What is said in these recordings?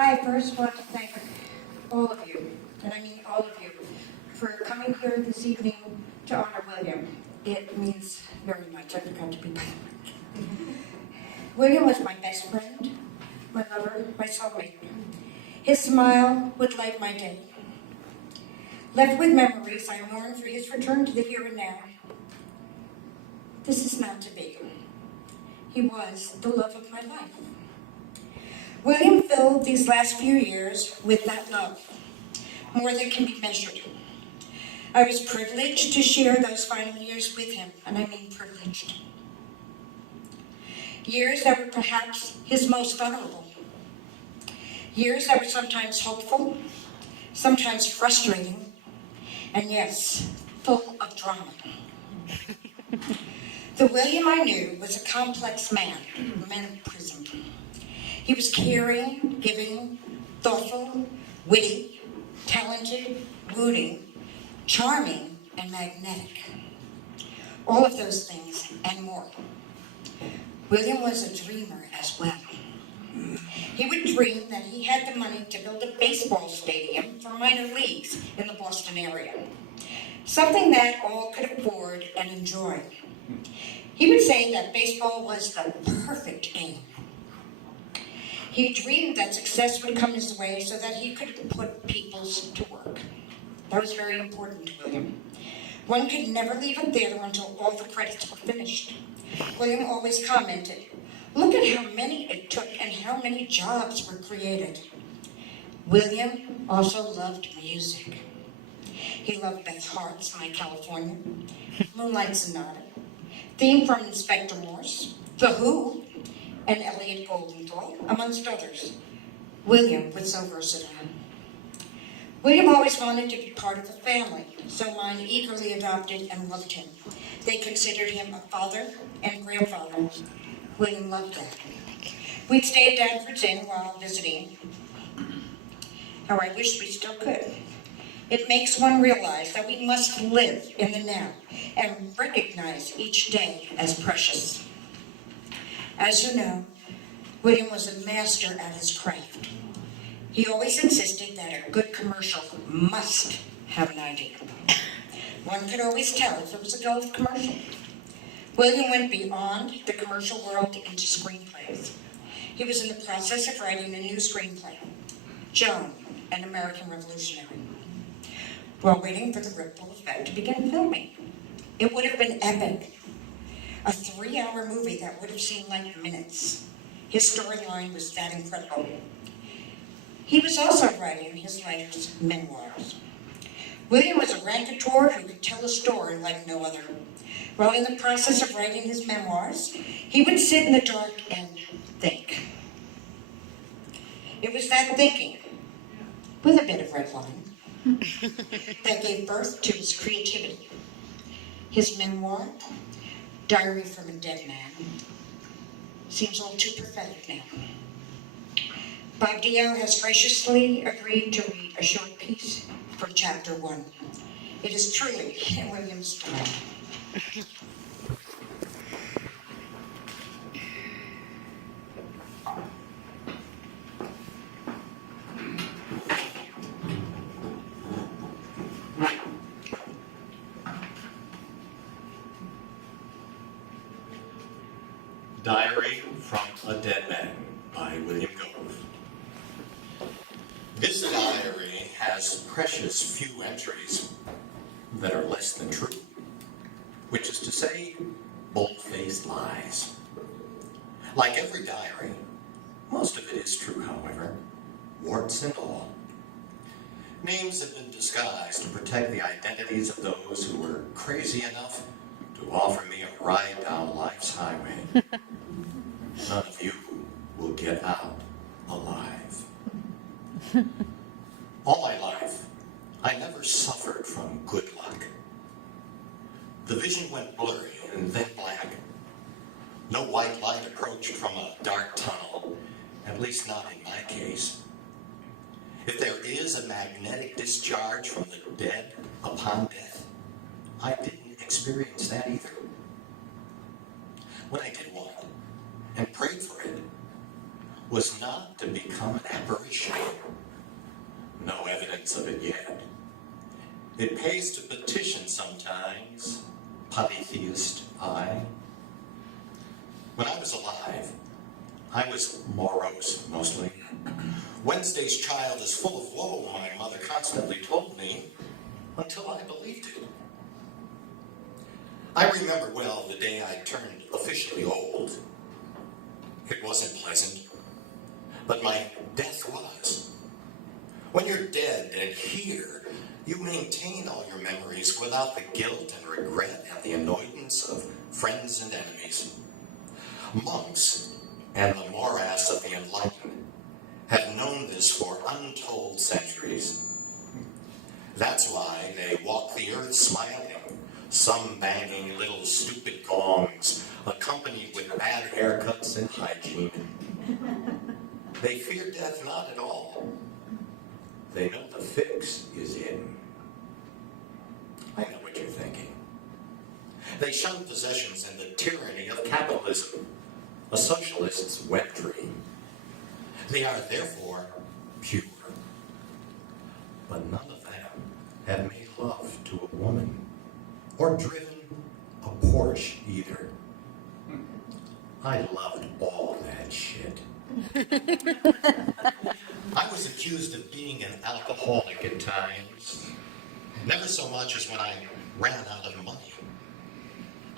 I first want to thank all of you, and I mean all of you, for coming here this evening to honor William. It means very much. I forgot to be public. William was my best friend, my lover, my soulmate. His smile would light my day. Left with memories, I mourn for his return to the here and now. This is not to be. He was the love of my life. William filled these last few years with that love, more than can be measured. I was privileged to share those final years with him, and I mean privileged. Years that were perhaps his most vulnerable. Years that were sometimes hopeful, sometimes frustrating, and yes, full of drama. The William I knew was a complex man, a man of prison. He was caring, giving, thoughtful, witty, talented, wooing, charming, and magnetic. All of those things and more. William was a dreamer as well. He would dream that he had the money to build a baseball stadium for minor leagues in the Boston area. Something that all could afford and enjoy. He would say that baseball was the perfect game. He dreamed that success would come his way so that he could put peoples to work. That was very important to William. One could never leave it there until all the credits were finished. William always commented, "Look at how many it took and how many jobs were created." William also loved music. He loved Beth Hart's My California, Moonlight Sonata, theme from Inspector Morse, The Who, and Elliot Goldenthal, amongst others. William was so versatile. William always wanted to be part of the family, so mine eagerly adopted and loved him. They considered him a father and grandfather. William loved that. We'd stay at Danford's Inn while visiting. How I wish we still could. It makes one realize that we must live in the now and recognize each day as precious. As you know, William was a master at his craft. He always insisted that a good commercial must have an idea. One could always tell if it was a Gove commercial. William went beyond the commercial world into screenplays. He was in the process of writing a new screenplay, Joan, an American Revolutionary, while waiting for the ripple effect to begin filming. It would have been epic. A 3-hour movie that would have seemed like minutes. His storyline was that incredible. He was also writing his life's memoirs. William was a raconteur who could tell a story like no other. While in the process of writing his memoirs, he would sit in the dark and think. It was that thinking, with a bit of redlining, that gave birth to his creativity. His memoir, Diary from a Dead Man, seems all too prophetic now. Bob Dio has graciously agreed to read a short piece from chapter 1. It is truly in William's style. Diary from a Dead Man by William Gove. This diary has precious few entries that are less than true, which is to say, bold-faced lies. Like every diary, most of it is true, however, warts and all. Names have been disguised to protect the identities of those who were crazy enough to offer me a ride down life's highway. None of you will get out alive. All my life, I never suffered from good luck. The vision went blurry and then black. No white light approached from a dark tunnel, at least not in my case. If there is a magnetic discharge from the dead upon death, I didn't experience that either. When I did one, and prayed for it, was not to become an apparition. No evidence of it yet. It pays to petition sometimes, polytheist I. When I was alive, I was morose, mostly. Wednesday's child is full of woe, my mother constantly told me, until I believed it. I remember well the day I turned officially old. It wasn't pleasant, but my death was. When you're dead and here, you maintain all your memories without the guilt and regret and the annoyance of friends and enemies. Monks and the morass of the enlightened have known this for untold centuries. That's why they walk the earth smiling, some banging little stupid gongs, accompanied with bad haircuts and hygiene. They fear death not at all. They know the fix is in. I know what you're thinking. They shun possessions and the tyranny of capitalism, a socialist's wet dream. They are therefore pure. But none of them have made love to a woman or driven a Porsche either. I loved all that shit. I was accused of being an alcoholic at times. Never so much as when I ran out of money.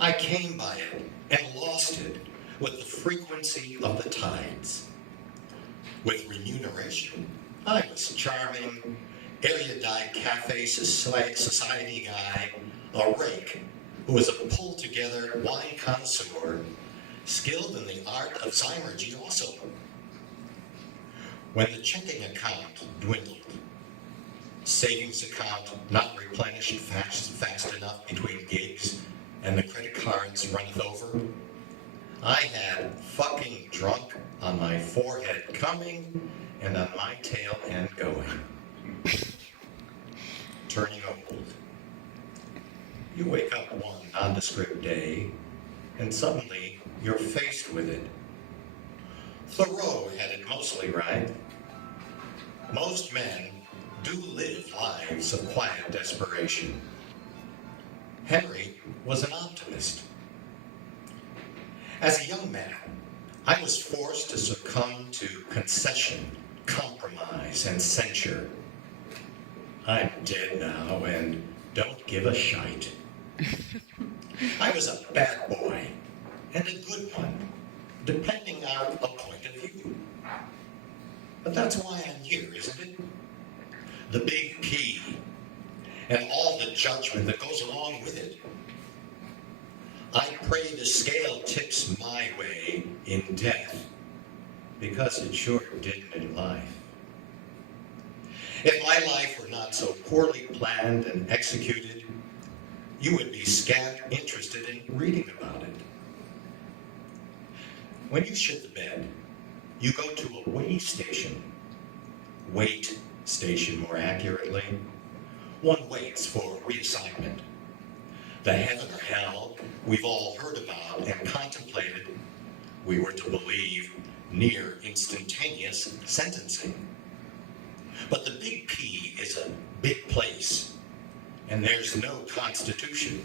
I came by it and lost it with the frequency of the tides. With remuneration, I was charming, erudite cafe society guy, a rake who was a pulled-together wine connoisseur, skilled in the art of zymergy also. When the checking account dwindled, savings account not replenished fast enough between gigs, and the credit cards runneth over, I had fucking drunk on my forehead coming and on my tail end going. Turning old. You wake up one nondescript day, and suddenly you're faced with it. Thoreau had it mostly right. Most men do live lives of quiet desperation. Henry was an optimist. As a young man, I was forced to succumb to concession, compromise, and censure. I'm dead now and don't give a shite. I was a bad boy, and a good one, depending on a point of view. But that's why I'm here, isn't it? The big P, and all the judgment that goes along with it. I pray the scale tips my way in death, because it sure didn't in life. If my life were not so poorly planned and executed, you would be scant interested in reading about it. When you shit the bed, you go to a wait station more accurately. One waits for reassignment. The heaven or hell we've all heard about and contemplated, we were to believe near instantaneous sentencing. But the big P is a big place, and there's no constitution,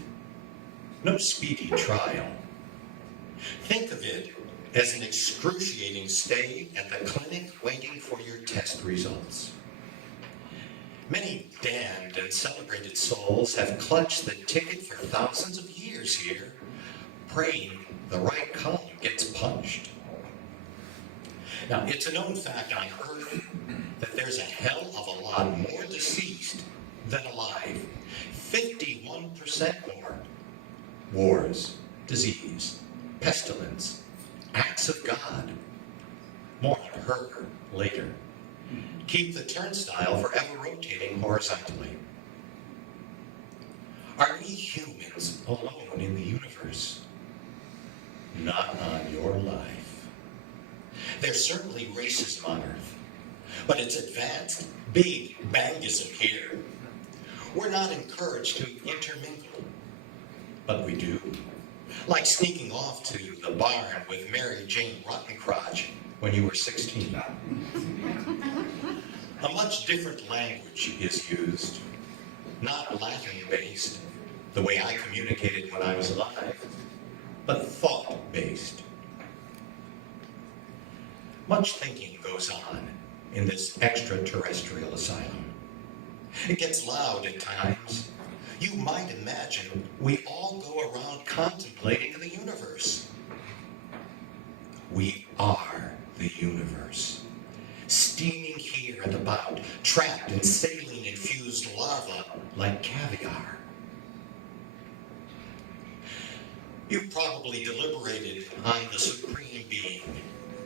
no speedy trial. Think of it as an excruciating stay at the clinic waiting for your test results. Many damned and celebrated souls have clutched the ticket for thousands of years here, praying the right column gets punched. Now, it's a known fact on Earth that there's a hell of a lot more deceased than alive. 51% more. Wars, disease, pestilence, acts of God. More on her later. Keep the turnstile forever rotating horizontally. Are we humans alone in the universe? Not on your life. There's certainly racism on Earth, but it's advanced, big bangism here. We're not encouraged to intermingle, but we do. Like sneaking off to the barn with Mary Jane Rottencrotch when you were 16. A much different language is used, not Latin-based, the way I communicated when I was alive, but thought-based. Much thinking goes on in this extraterrestrial asylum. It gets loud at times. You might imagine we all go around contemplating the universe. We are the universe, steaming here and about, trapped in saline-infused lava like caviar. You've probably deliberated on the Supreme Being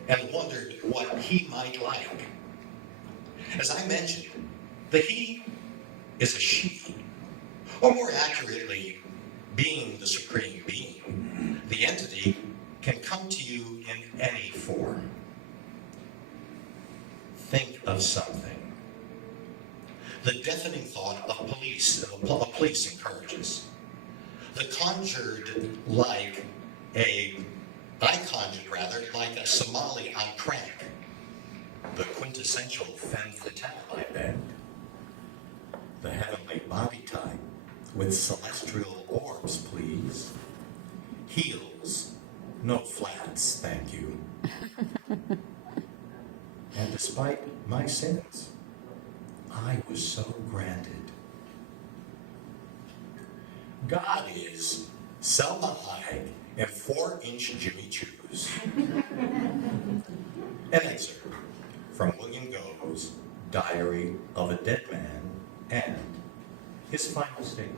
and wondered what he might like. As I mentioned, the he is a she, or more accurately, being the Supreme Being. The entity can come to you in any form. Think of something. The deafening thought of police encourages. I conjured like a Somali on crank. The quintessential femme fatale, I bet. The heavenly body type with celestial orbs, please. Heels, no flats, thank you. And despite my sins, I was so granted. God is Selma Hayek and 4-inch Jimmy Choos. An excerpt from William Gove's Diary of a Dead Man and his final statement.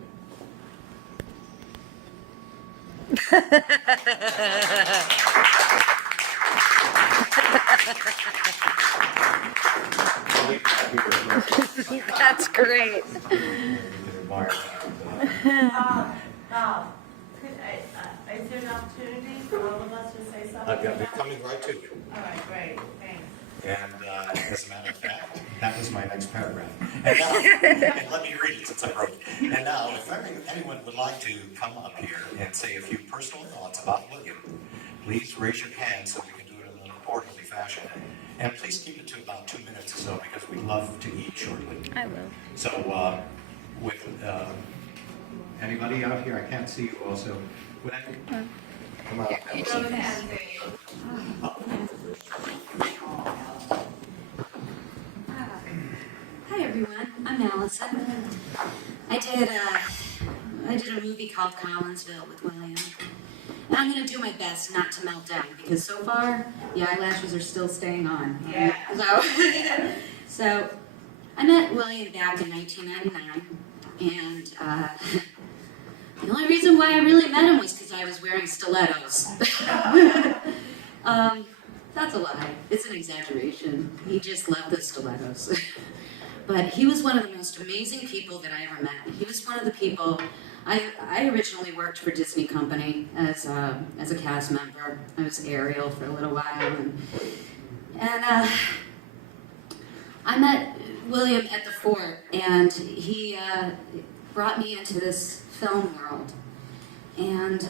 That's great. Bob, is there an opportunity for all of us to say something? They're coming right to you. All right, great, thanks. And as a matter of fact, that was my next paragraph. And now, and let me read it since I wrote it. And now, if anyone would like to come up here and say a few personal thoughts about William, please raise your hand so we can do it in an orderly fashion. And please keep it to about 2 minutes or so because we love to eat shortly. I will. So, with anybody out here, I can't see you also. Would any, come on. Hi everyone, I'm Allison. I did a movie called Collinsville with William. And I'm gonna do my best not to melt down because so far the eyelashes are still staying on. Yeah. So I met William back in 1999 and the only reason why I really met him was because I was wearing stilettos. That's a lie. It's an exaggeration. He just loved the stilettos. But he was one of the most amazing people that I ever met. He was one of the people. I originally worked for Disney Company as a cast member. I was Ariel for a little while, and I met William at the Fort, and he brought me into this film world, and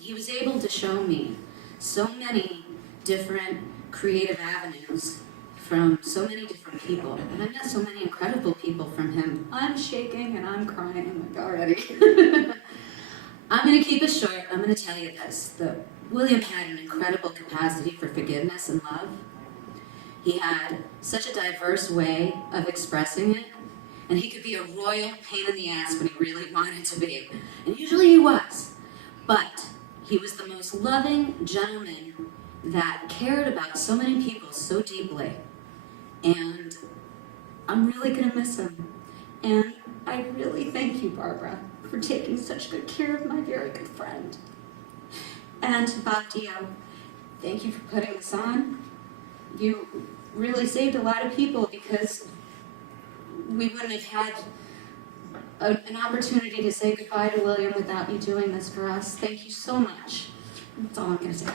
he was able to show me so many different creative avenues from so many different people, and I met so many incredible people from him. I'm shaking and I'm crying like already. I'm going to keep it short. I'm going to tell you this, that William had an incredible capacity for forgiveness and love. He had such a diverse way of expressing it, and he could be a royal pain in the ass when he really wanted to be, and usually he was. But he was the most loving gentleman that cared about so many people so deeply. And I'm really gonna miss him. And I really thank you, Barbara, for taking such good care of my very good friend. And Bob Dio, thank you for putting this on. You really saved a lot of people because we wouldn't have had an opportunity to say goodbye to William without you doing this for us. Thank you so much. That's all I'm gonna say.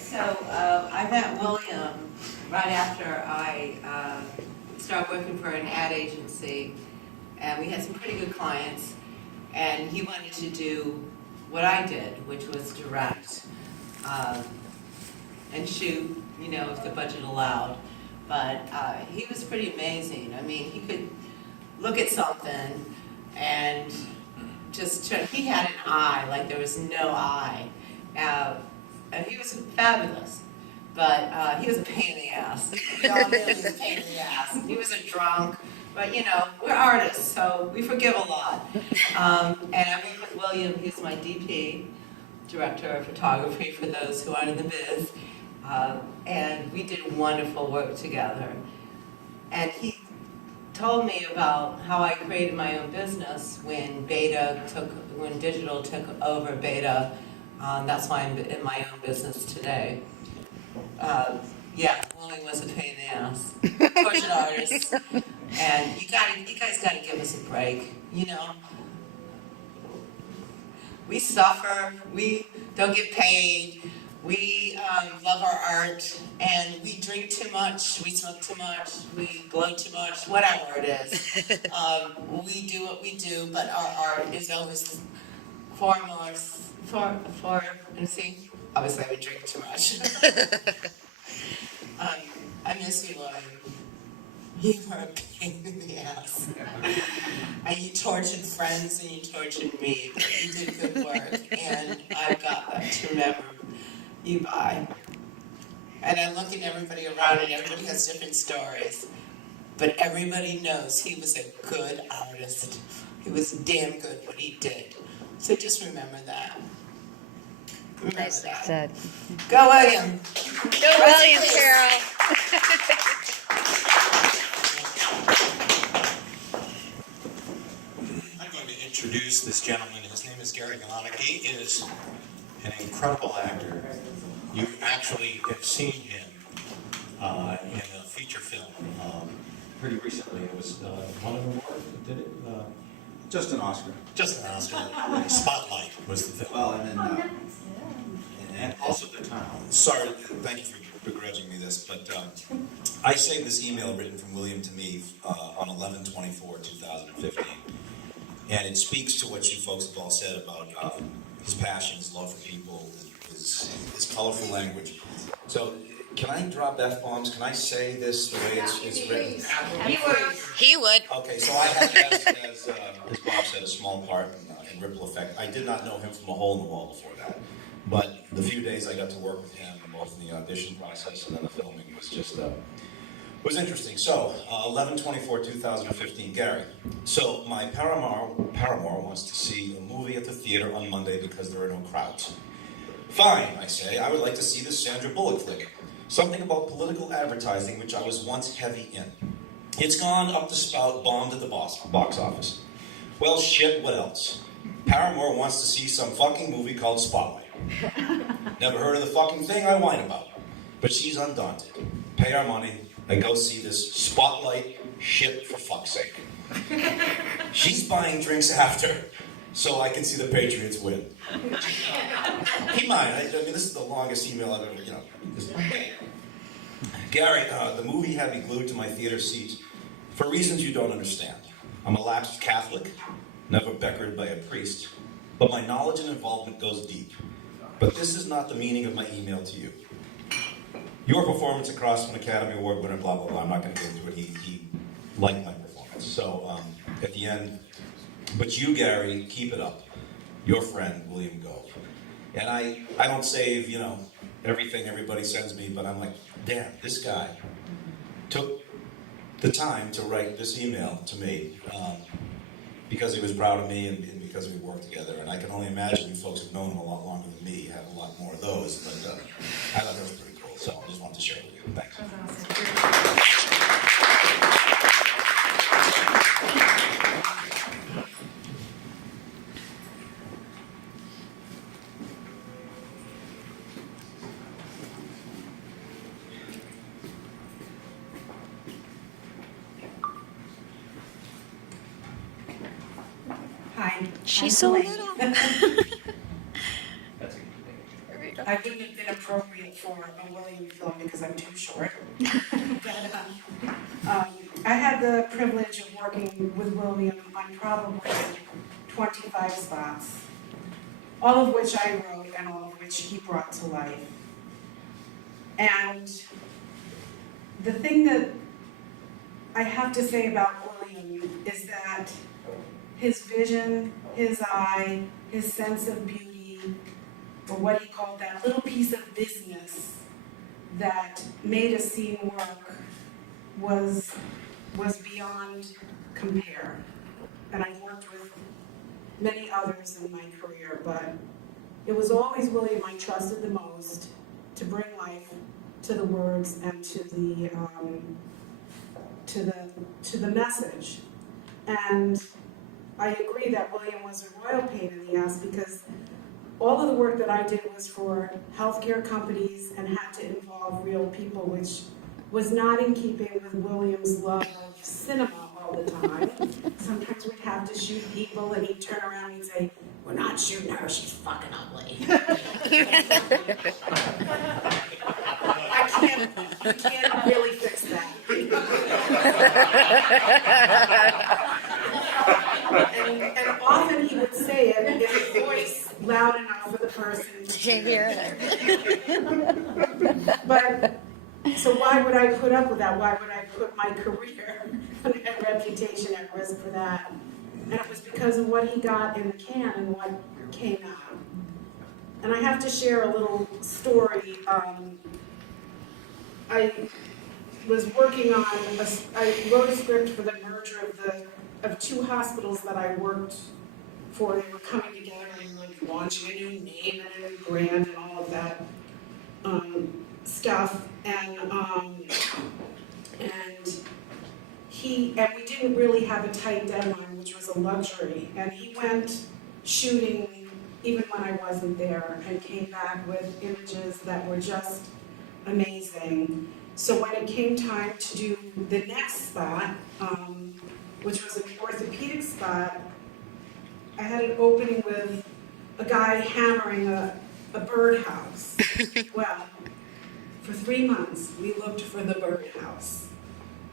So I met William right after I started and we had some pretty good clients, and he wanted to do what I did, which was direct, and shoot, you know, if the budget allowed. But he was pretty amazing. I mean, he could look at something and just he had an eye like there was no eye. And he was fabulous. But he was a pain in the ass. We all knew he was a pain in the ass. He was a drunk. But you know, we're artists, so we forgive a lot. And I worked with William, he's my DP, Director of Photography for those who aren't in the biz. And we did wonderful work together. And he told me about how I created my own business when digital took over Beta. That's why I'm in my own business today. Yeah, Willie was a pain in the ass. Portrait artist. And you guys gotta give us a break, you know? We suffer, we don't get paid, we love our art, and we drink too much, we smoke too much, we blow too much, whatever it is. We do what we do, but our art is always foremost, and see, obviously I would drink too much. I miss you, William. You were a pain in the ass. And you tortured friends and you tortured me, but you did good work, and I've got that to remember you by. And I look at everybody around and everybody has different stories, but everybody knows he was a good artist. He was damn good what he did. So just remember that. Remember Nicely that. said. Go William. Go William, Carol. I'm going to introduce this gentleman. His name is Gary Galanick. He is an incredible actor. You actually have seen him in a feature film pretty recently. It was one of them did it? Just an Oscar. Just an Oscar. Spotlight was the film. Well, and then, And also the town. sorry, thank you for begrudging me this, but I saved this email written from William to me on 11/24/2015, and it speaks to what you folks have all said about his passion, his love for people, his colorful language. So, can I drop F-bombs? Can I say this the way it's written? He would. Okay, so I had, as Bob said, a small part in Ripple Effect. I did not know him from a hole in the wall before that. But the few days I got to work with him, both in the audition process and then the filming, was just was interesting. So, 11/24/2015, Gary. So my paramour wants to see a movie at the theater on Monday because there are no crowds. Fine, I say. I would like to see the Sandra Bullock flick. Something about political advertising, which I was once heavy in. It's gone up the spout, bombed at the box office. Well, shit, what else? Paramore wants to see some fucking movie called Spotlight. Never heard of the fucking thing I whine about. But she's undaunted. Pay our money and go see this Spotlight shit for fuck's sake. She's buying drinks after so I can see the Patriots win. Keep in mind, I mean, this is the longest email I've ever, Gary, the movie had me glued to my theater seat for reasons you don't understand. I'm a lapsed Catholic, never beckered by a priest, but my knowledge and involvement goes deep. But this is not the meaning of my email to you. Your performance across from Academy Award winner, blah, blah, blah. I'm not going to get into it. He liked my performance. So at the end, but you, Gary, keep it up. Your friend, William Gove. And I don't save, everything everybody sends me, but I'm like, damn, this guy took the time to write this email to me because he was proud of me and because we worked together. And I can only imagine you folks have known him a lot longer than me, have a lot more of those. But I thought that was pretty cool. So I just wanted to share it with you. Thanks. Hi. She's so little. I wouldn't have been appropriate for a William film because I'm too short. But I had the privilege of working with William on probably 25 spots, all of which I wrote and all of which he brought to life. And the thing that I have to say about William is that his vision, his eye, his sense of beauty, or what he called that little piece of business that made a scene work was beyond compare. And I've worked with many others in my career, but it was always William I trusted the most to bring life to the words and to the message. And I agree that William was a royal pain in the ass because all of the work that I did was for healthcare companies and had to involve real people, which was not in keeping with William's love of cinema all the time. Sometimes we'd have to shoot people and he'd turn around and say, "We're not shooting her, she's fucking ugly." You can't really fix that. And often he would say it in a voice loud enough for the person to hear it. But, so why would I put up with that? Why would I put my career and my reputation at risk for that? And it was because of what he got in the can and what came out. And I have to share a little story. I was working on, I wrote a script for the merger of two hospitals that I worked for. They were coming together and like launching a new name and a new brand and all of that stuff. And we didn't really have a tight deadline, which was a luxury. And he went shooting even when I wasn't there and came back with images that were just amazing. So when it came time to do the next spot, which was an orthopedic spot, I had an opening with a guy hammering a birdhouse. Well, for 3 months, we looked for the birdhouse.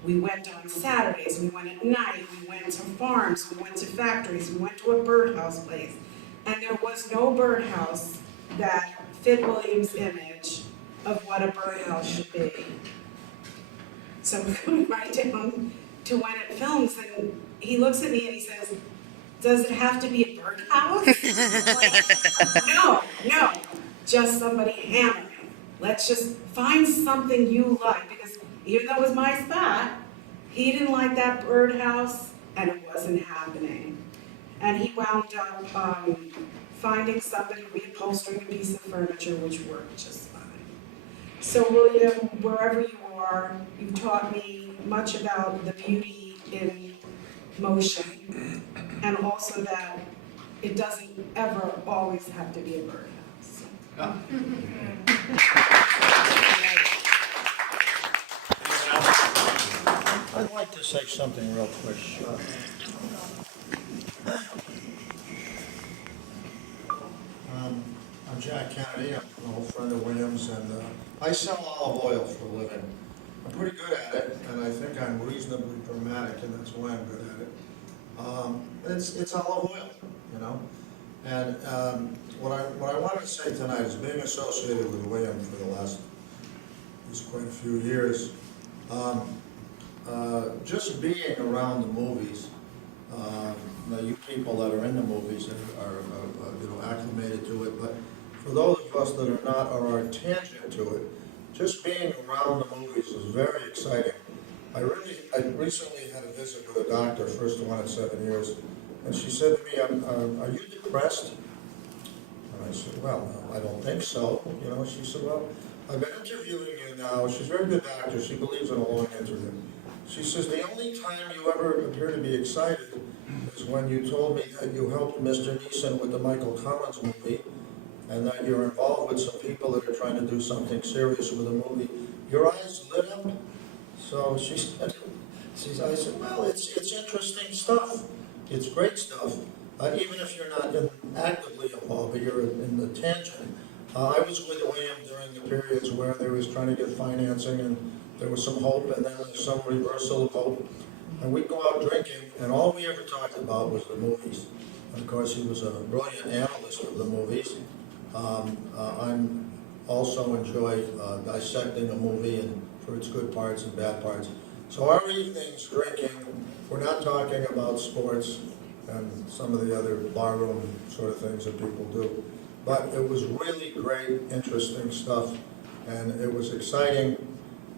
We went on Saturdays, we went at night, we went to farms, we went to factories, we went to a birdhouse place. And there was no birdhouse that fit William's image of what a birdhouse should be. So we're going right down to when it films, and he looks at me and he says, "Does it have to be a birdhouse?" I'm like, no, just somebody hammering. Let's just find something you like, because even though it was my spot, he didn't like that birdhouse, and it wasn't happening. And he wound up finding somebody reupholstering a piece of furniture, which worked just fine. So William, wherever you are, you've taught me much about the beauty in motion, and also that it doesn't ever always have to be a birdhouse. I'd like to say something real quick. I'm Jack Kennedy. I'm an old friend of Williams, and I sell olive oil for a living. I'm pretty good at it, and I think I'm reasonably dramatic, and that's why I'm good at it. It's olive oil, you know. And what I wanted to say tonight is, being associated with William for the last, quite a few years, just being around the movies, you people that are in the movies are acclimated to it, but for those of us that are not, or are tangent to it, just being around the movies is very exciting. I recently had a visit with a doctor, first one in 7 years, and she said to me, "Are you depressed?" And I said, "Well, no, I don't think so." She said, "Well, I've been interviewing you now." She's a very good doctor. She believes in a long interview. She says, "The only time you ever appear to be excited is when you told me that you helped Mr. Neeson with the Michael Collins movie, and that you're involved with some people that are trying to do something serious with a movie. Your eyes lit up." So I said, "Well, it's interesting stuff. It's great stuff. Even if you're not actively involved, but you're in the tangent." I was with William during the periods where they was trying to get financing, and there was some hope, and then there was some reversal of hope. And we'd go out drinking, and all we ever talked about was the movies. And of course, he was a brilliant analyst of the movies. I'm also enjoy dissecting a movie and for its good parts and bad parts. So our evenings drinking, we're not talking about sports and some of the other barroom sort of things that people do. But it was really great, interesting stuff, and it was exciting.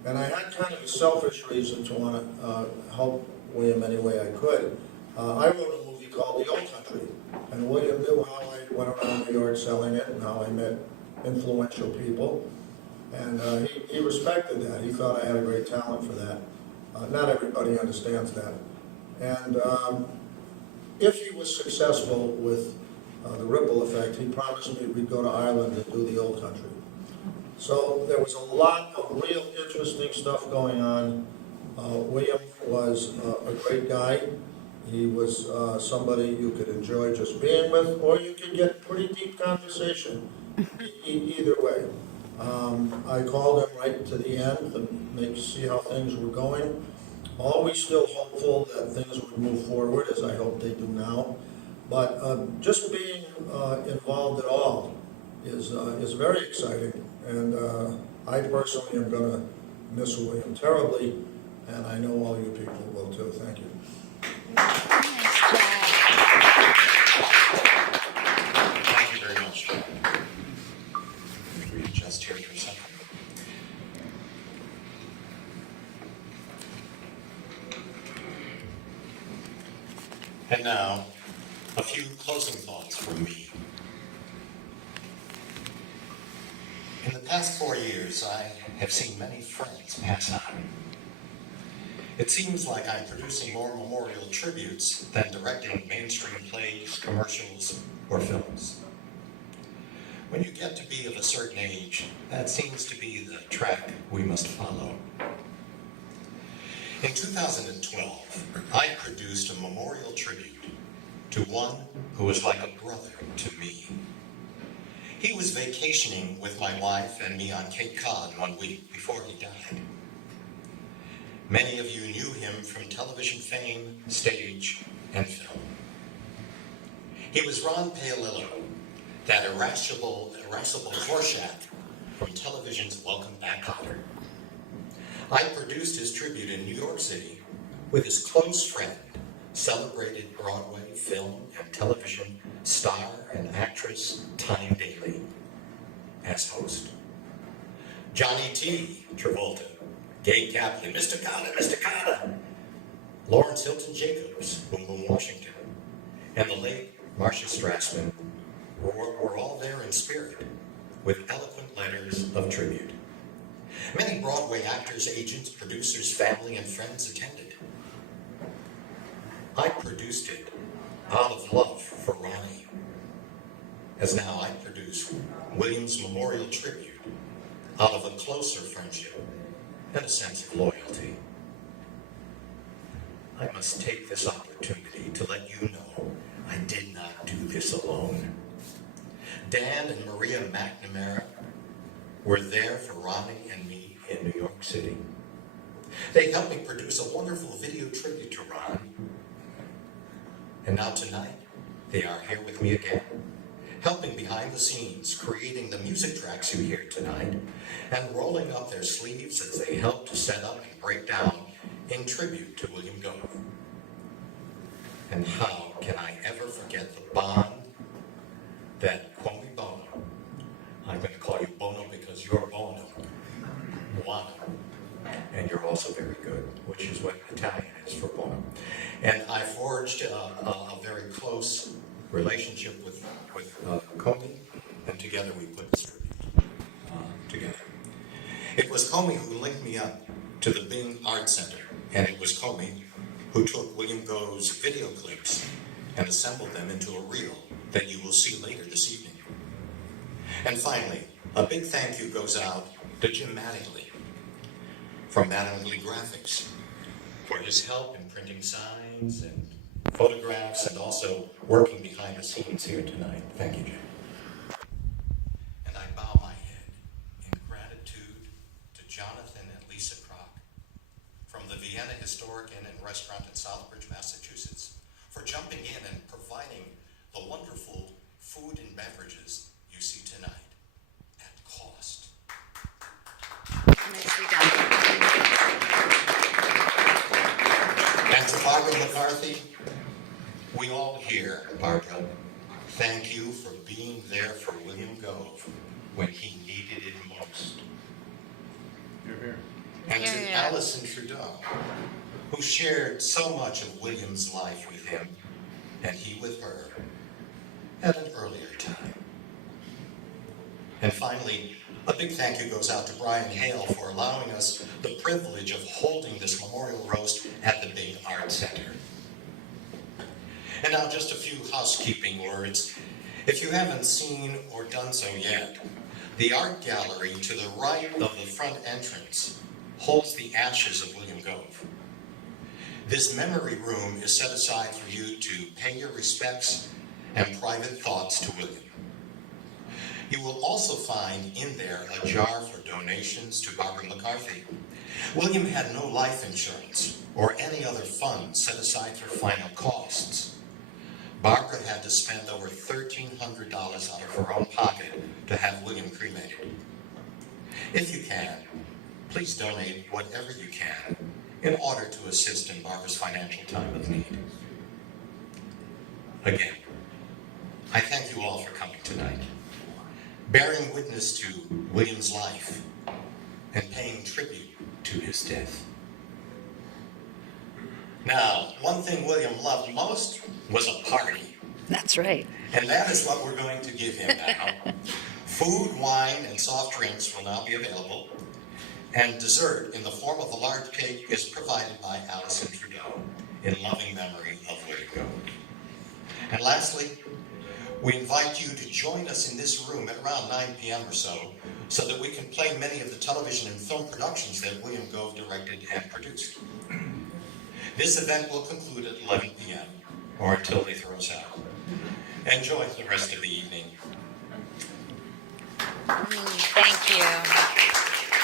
And I had kind of a selfish reason to want to help William any way I could. I wrote a movie called The Old Country, and William knew how I went around New York selling it and how I met influential people. And he respected that. He thought I had a great talent for that. Not everybody understands that. And if he was successful with the ripple effect, he promised me we'd go to Ireland and do The Old Country. So there was a lot of real interesting stuff going on. William was a great guy. He was somebody you could enjoy just being with, or you could get pretty deep conversation, either way. I called him right to the end to see how things were going. Always still hopeful that things would move forward, as I hope they do now. But just being involved at all is very exciting. And I personally am going to miss William terribly, and I know all you people will too. Thank you. Thank you very much. Readjust here for a second. And now, a few closing thoughts from me. In the past 4 years, I have seen many friends pass on. It seems like I'm producing more memorial tributes than directing mainstream plays, commercials, or films. When you get to be of a certain age, that seems to be the track we must follow. In 2012, I produced a memorial tribute to one who was like a brother to me. He was vacationing with my wife and me on Cape Cod 1 week before he died. Many of you knew him from television fame, stage, and film. He was Ron Paolillo, that irascible Rorschach from television's Welcome Back, Kotter. I produced his tribute in New York City with his close friend, celebrated Broadway, film, and television star and actress Tyne Daly as host. Johnny T. Travolta, Gabe Kaplan, Mr. Carter, Lawrence Hilton Jacobs, Boom Boom Washington, and the late Marcia Strassman were all there in spirit with eloquent letters of tribute. Many Broadway actors, agents, producers, family, and friends attended. I produced it out of love for Ronnie, as now I produce William's memorial tribute out of a closer friendship and a sense of loyalty. I must take this opportunity to let you know I did not do this alone. Dan and Maria McNamara were there for Ronnie and me in New York City. They helped me produce a wonderful video tribute to Ron. And now tonight, they are here with me again, helping behind the scenes, creating the music tracks you hear tonight, and rolling up their sleeves as they help to set up and break down in tribute to William Gove. And how can I ever forget the bond that Kwame Bono, I'm going to call you Bono because you're Bono, Buono, and you're also very good, which is what Italian is for Bono. And I forged a very close relationship with Comey, and together we put this tribute together. It was Comey who linked me up to the Bing Art Center, and it was Comey who took William Gove's video clips and assembled them into a reel that you will see later this evening. And finally, a big thank you goes out to Jim Mattingly from Mattingly Graphics for his help in printing signs and photographs and also working behind the scenes here tonight. Thank you, Jim. And I bow my head in gratitude to Jonathan and Lisa Kroc from the Vienna Historic Inn and Restaurant in Southbridge, Massachusetts, for jumping in and providing the wonderful food and beverages you see tonight at cost. Nicely done. And to Barbara McCarthy, we all here, Barbara, thank you for being there for William Gove when he needed it most. And to Yeah. Allison Trudeau, who shared so much of William's life with him, and he with her, at an earlier time. And finally, a big thank you goes out to Brian Hale for allowing us the privilege of holding this memorial roast at the Big Art Center. And now just a few housekeeping words. If you haven't seen or done so yet, the art gallery to the right of the front entrance holds the ashes of William Gove. This memory room is set aside for you to pay your respects and private thoughts to William. You will also find in there a jar for donations to Barbara McCarthy. William had no life insurance or any other funds set aside for final costs. Barbara had to spend over $1,300 out of her own pocket to have William cremated. If you can, please donate whatever you can in order to assist in Barbara's financial time of need. Again, I thank you all for coming tonight, bearing witness to William's life and paying tribute to his death. Now, one thing William loved most was a party. That's right. And that is what we're going to give him now. Food, wine, and soft drinks will now be available. And dessert in the form of a large cake is provided by Allison Trudeau in loving memory of William Gove. And lastly, we invite you to join us in this room at around 9 p.m. or so that we can play many of the television and film productions that William Gove directed and produced. This event will conclude at 11 p.m. or until he throws out. Enjoy the rest of the evening. Thank you.